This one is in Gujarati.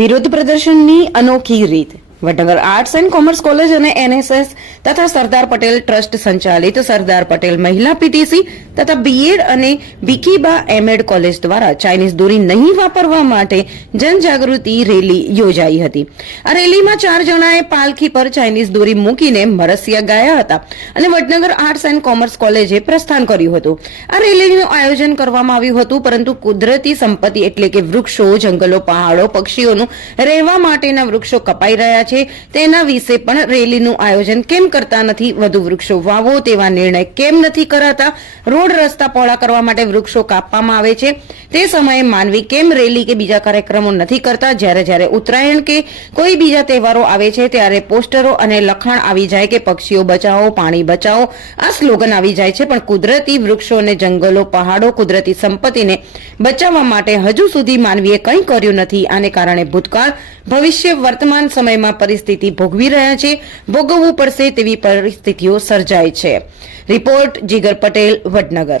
વિરોધ પ્રદર્શનની અનોખી રીત. Vadnagar arts and commerce college અને એનએસએસ તથા સરદાર પટેલ ટ્રસ્ટ સંચાલિત સરદાર પટેલ મહિલા પીટીસી તથા બીએડ અને બીકીબા એમએડ કોલેજ દ્વારા ચાઇનીઝ દોરી નહીં વાપરવા માટે જનજાગૃતિ રેલી યોજાઈ હતી. આ રેલીમાં ચાર જણાએ પાલખી પર ચાઇનીઝ દોરી મૂકીને મરસિયા ગાયા હતા અને વડનગર આર્ટસ એન્ડ કોમર્સ કોલેજે પ્રસ્થાન કર્યું હતું. આ રેલીનું આયોજન કરવામાં આવ્યું હતું, પરંતુ કુદરતી સંપત્તિ એટલે કે વૃક્ષો, જંગલો, પહાડો, પક્ષીઓનું રહેવા માટેના વૃક્ષો કપાઈ રહ્યા છે તેના વિશે પણ રેલીનું આયોજન કેમ કરતા નથી વધુ વૃક્ષો વાવો તેવા નિર્ણય કેમ નથી કરાતા? રોડ રસ્તા પહોળા કરવા માટે વૃક્ષો કાપવામાં આવે છે. તે સમયે માનવી કેમ રેલી કે બીજા કાર્યક્રમો નથી કરતા? જ્યારે જ્યારે ઉત્તરાયણ કે કોઈ બીજા તહેવારો આવે છે, ત્યારે પોસ્ટરો અને લખાણ આવી જાય કે પક્ષીઓ બચાવો, પાણી બચાવો, આ સ્લોગન આવી જાય છે. પણ કુદરતી વૃક્ષો અને જંગલો, પહાડો, કુદરતી સંપત્તિને બચાવવા માટે હજુ સુધી માનવીએ કંઈ કર્યું નથી. આને કારણે ભૂતકાળ, ભવિષ્ય, વર્તમાન સમયમાં પરિસ્થિતિ ભોગવી રહ્યા છે, ભોગવવું પડશે તેવી પરિસ્થિતિઓ સર્જાય છે. રિપોર્ટ જીગર પટેલ, વડનગર.